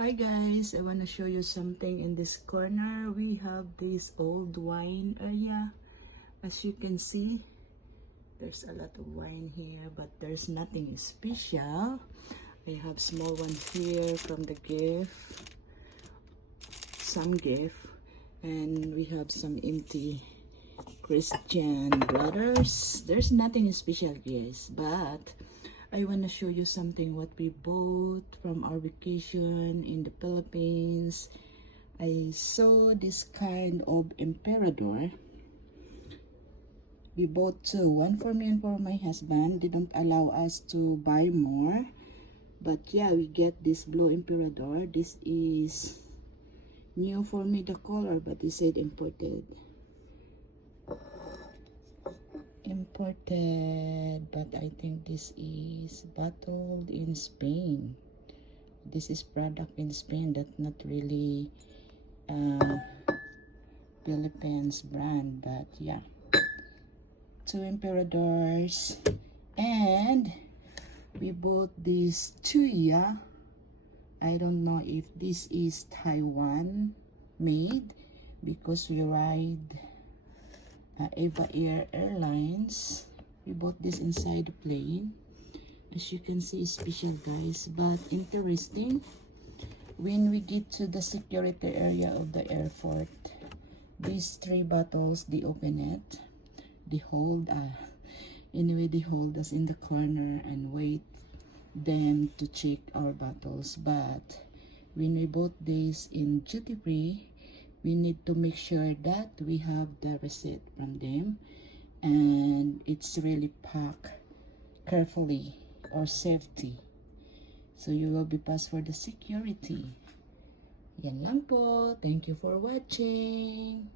Hi guys, I want to show you something. In this corner we have this old wine area. As you can see, there's a lot of wine here, but there's nothing special. I have small one here from the gift, some gift, and we have some empty Christian brothers. There's nothing special, guys, but I want to show you something what we bought from our vacation in the Philippines. I saw this kind of emperador. We bought two, one for me and for my husband. They don't allow us to buy more, but yeah, we get this blue emperador. This is new for me, the color, but they said imported, but I think this is bottled in Spain. This is product in Spain, that not really Philippines brand, but yeah, two emperadors. And we bought this Tuya. I don't know if this is Taiwan made, because we ride Eva Air Airlines. We bought this inside the plane. As you can see, special, guys, but interesting. When we get to the security area of the airport, these three bottles, they open it, they hold anyway, they hold us in the corner and wait them to check our bottles. But when we bought this in duty free, we need to make sure that we have the receipt from them and it's really packed carefully or safety, so you will be passed for the security. Yan lang po. Thank you for watching.